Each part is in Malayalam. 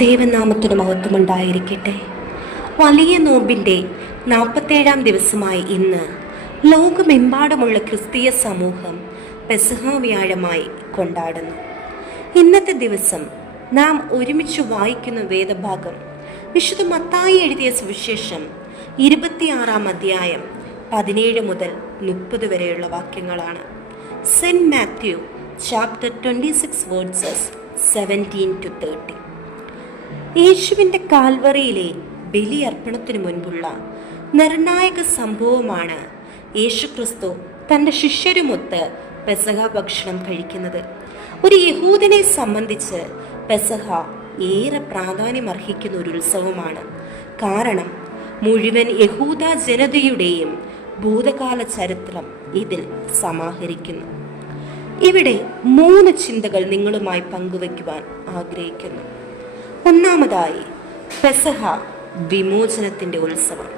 ദൈവനാമത്തിന് മഹത്വമുണ്ടായിരിക്കട്ടെ. വലിയ നോമ്പിൻ്റെ 47-ാം ദിവസമായി ഇന്ന് ലോകമെമ്പാടുമുള്ള ക്രിസ്തീയ സമൂഹം പെസഹ വ്യാഴമായി കൊണ്ടാടുന്നു. ഇന്നത്തെ ദിവസം നാം ഒരുമിച്ച് വായിക്കുന്ന വേദഭാഗം വിശുദ്ധ മത്തായി എഴുതിയ സുവിശേഷം 26-ാം അധ്യായം 17 മുതൽ 30 വരെയുള്ള വാക്യങ്ങളാണ്. Saint Matthew chapter 26 versus 17-30. യേശുവിൻ്റെ കാൽവറിയിലെ ബലിയർപ്പണത്തിനു മുൻപുള്ള നിർണായക സംഭവമാണ് യേശുക്രിസ്തു തൻ്റെ ശിഷ്യരുമൊത്ത് പെസഹ ഭക്ഷണം കഴിക്കുന്നത്. ഒരു യഹൂദനെ സംബന്ധിച്ച് പെസഹ ഏറെ പ്രാധാന്യമർഹിക്കുന്ന ഒരു ഉത്സവമാണ്. കാരണം മുഴുവൻ യഹൂദ ജനതയുടെയും ഭൂതകാല ചരിത്രം ഇതിൽ സമാഹരിക്കുന്നു. ഇവിടെ 3 ചിന്തകൾ നിങ്ങളുമായി പങ്കുവയ്ക്കുവാൻ ആഗ്രഹിക്കുന്നു. ഒന്നാമതായി, പെസഹ വിമോചനത്തിൻ്റെ ഉത്സവം.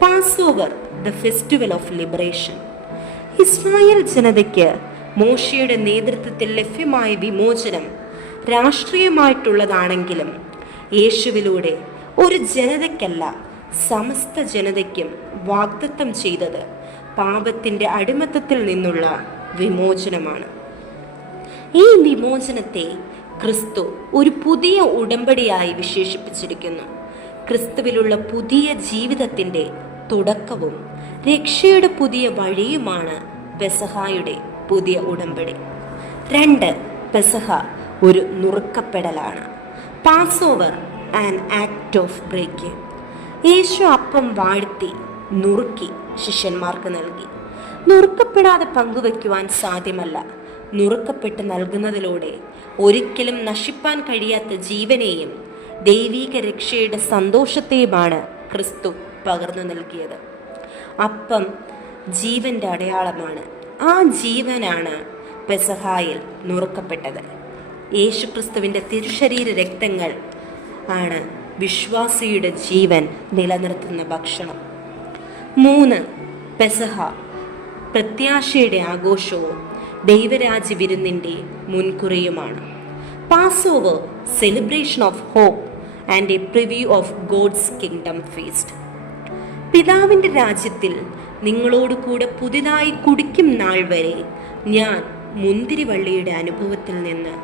Passover, the festival of liberation. Israel ജനതയ്ക്ക് മോശയുടെ നേതൃത്വത്തിൽ ലഭ്യമായ വിമോചനം രാഷ്ട്രീയമായിട്ടുള്ളതാണെങ്കിലും യേശുവിലൂടെ ഒരു ജനതയ്ക്കല്ല, സമസ്ത ജനതയ്ക്കും വാഗ്ദത്തം ചെയ്തത് പാപത്തിൻ്റെ അടിമത്തത്തിൽ നിന്നുള്ള വിമോചനമാണ്. ഈ വിമോചനത്തെ ക്രിസ്തു ഒരു പുതിയ ഉടമ്പടിയായി വിശേഷിപ്പിച്ചിരിക്കുന്നു. ക്രിസ്തുവിലുള്ള പുതിയ ജീവിതത്തിൻ്റെ തുടക്കവും രക്ഷയുടെ പുതിയ വഴിയുമാണ് പെസഹായുടെ പുതിയ ഉടമ്പടി. 2, പെസഹ ഒരു നുറുക്കപ്പെടലാണ്. Passover, an act of breaking. Yesu അപ്പം വാഴ്ത്തി നുറുക്കി ശിഷ്യന്മാർക്ക് നൽകി. നുറുക്കപ്പെടാതെ പങ്കുവയ്ക്കുവാൻ സാധ്യമല്ല. നുറുക്കപ്പെട്ട് നൽകുന്നതിലൂടെ ഒരിക്കലും നശിപ്പാൻ കഴിയാത്ത ജീവനെയും ദൈവീക രക്ഷയുടെ സന്തോഷത്തെയുമാണ് ക്രിസ്തു പകർന്നു നൽകിയത്. അപ്പം ജീവന്റെ അടയാളമാണ്. ആ ജീവനാണ് പെസഹായിൽ നുറുക്കപ്പെട്ടത്. യേശുക്രിസ്തുവിൻ്റെ തിരുശരീര രക്തങ്ങൾ ആണ് വിശ്വാസിയുടെ ജീവൻ നിലനിർത്തുന്ന ഭക്ഷണം. 3, പെസഹ പ്രത്യാശയുടെ ആഘോഷവും ദൈവരാജ്യ വിരുന്നിൻ്റെ മുൻകുറിയുമാണ്. Passover, celebration of hope and a preview of God's kingdom feast. പിതാവിൻ്റെ രാജ്യത്തിൽ നിങ്ങളോട് കൂടെ പുതിയതായി കുടിക്കും നാൾ വരെ ഞാൻ മുന്തിരിവള്ളിയുടെ അനുഭവത്തിൽ നിന്ന്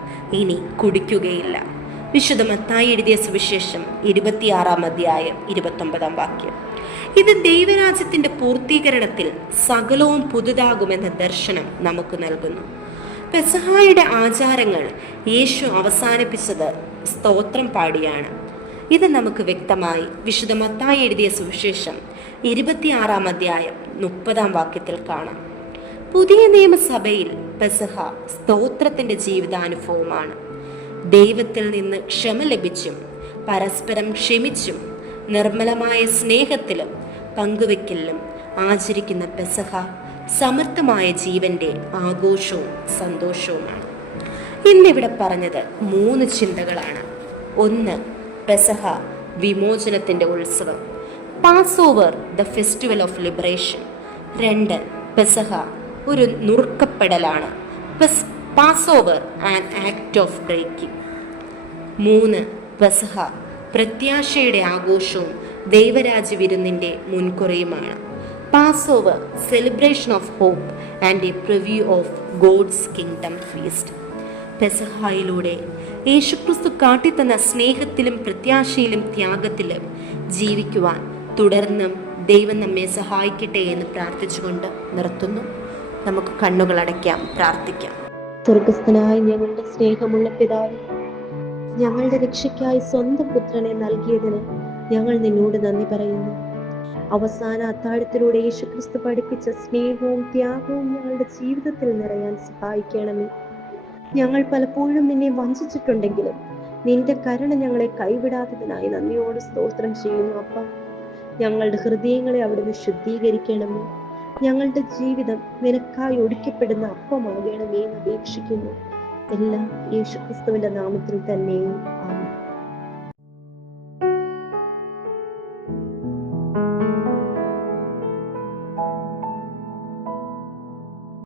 ഇനി കുടിക്കുകയില്ല. വിശുദ്ധ മത്തായി എഴുതിയ സുവിശേഷം 26-ാം അധ്യായം 29-ാം വാക്യം. ഇത് ദൈവരാജ്യത്തിൻ്റെ പൂർത്തീകരണത്തിൽ സകലവും പുതുതാകുമെന്ന ദർശനം നമുക്ക് നൽകുന്നു. പെസഹായുടെ ആചാരങ്ങൾ യേശു അവസാനിപ്പിച്ചത് സ്തോത്രം പാടിയാണ്. ഇത് നമുക്ക് വ്യക്തമായി വിശുദ്ധ മത്തായി എഴുതിയ സുവിശേഷം 26-ാം അധ്യായം 30-ാം വാക്യത്തിൽ കാണാം. പുതിയ നിയമസഭയിൽ പെസഹ സ്തോത്രത്തിൻ്റെ ജീവിതാനുഭവമാണ്. ദൈവത്തിൽ നിന്ന് ക്ഷമ ലഭിച്ചും പരസ്പരം ക്ഷമിച്ചും നിർമ്മലമായ സ്നേഹത്തിലും പങ്കുവെക്കലിലും ആചരിക്കുന്ന പെസഹ സമർത്ഥമായ ജീവന്റെ ആഘോഷവും സന്തോഷവുമാണ്. ഇന്നിവിടെ പറഞ്ഞത് 3 ചിന്തകളാണ്. 1, പെസഹ വിമോചനത്തിൻ്റെ ഉത്സവം. Passover, the festival of liberation. 2, Pesaha ഒരു നുറുക്കപ്പെടലാണ്. Passover, an act of breaking. 3, Pesaha പ്രത്യാശയുടെ ആഘോഷവും ദൈവരാജ്യ വിരുന്നിൻ്റെ മുൻകുറിയുമാണ്. Passover, celebration of hope and a preview of God's kingdom feast. പെസഹായിലൂടെ യേശുക്രിസ്തു കാട്ടിത്തന്ന സ്നേഹത്തിലും പ്രത്യാശയിലും ത്യാഗത്തിലും ജീവിക്കുവാൻ തുടർന്നും ദൈവം നമ്മെ സഹായിക്കട്ടെ എന്ന് പ്രാർത്ഥിച്ചുകൊണ്ട് നിർത്തുന്നു. നമുക്ക് കണ്ണുകൾ അടയ്ക്കാം, പ്രാർത്ഥിക്കാം. സ്വർഗസ്ഥനായ ഞങ്ങളുടെ സ്നേഹമുള്ള പിതാവേ, ഞങ്ങളുടെ രക്ഷയ്ക്കായി സ്വന്തം പുത്രനെ നൽകിയതിന് ഞങ്ങൾ നിന്നോട് നന്ദി പറയുന്നു. അവസാന അത്താഴത്തിലൂടെ യേശുക്രിസ്തു പഠിപ്പിച്ച സ്നേഹവും ത്യാഗവും ഞങ്ങളുടെ ജീവിതത്തിൽ നിറയാൻ സഹായിക്കണമേ. ഞങ്ങൾ പലപ്പോഴും നിന്നെ വഞ്ചിച്ചിട്ടുണ്ടെങ്കിലും നിന്റെ കരുണ ഞങ്ങളെ കൈവിടാത്തതിനായി നന്ദിയോട് സ്തോത്രം ചെയ്യുന്നു. അപ്പ, ഞങ്ങളുടെ ഹൃദയങ്ങളെ അവിടുന്ന് ശുദ്ധീകരിക്കണമേ. ഞങ്ങളുടെ ജീവിതം നിനക്കായി ഒടിക്കപ്പെടുന്ന അപ്പമാകണമേ എന്ന് അപേക്ഷിക്കുന്നു. എല്ലാം യേശുക്രിസ്തുവിന്റെ നാമത്തിൽ തന്നെ.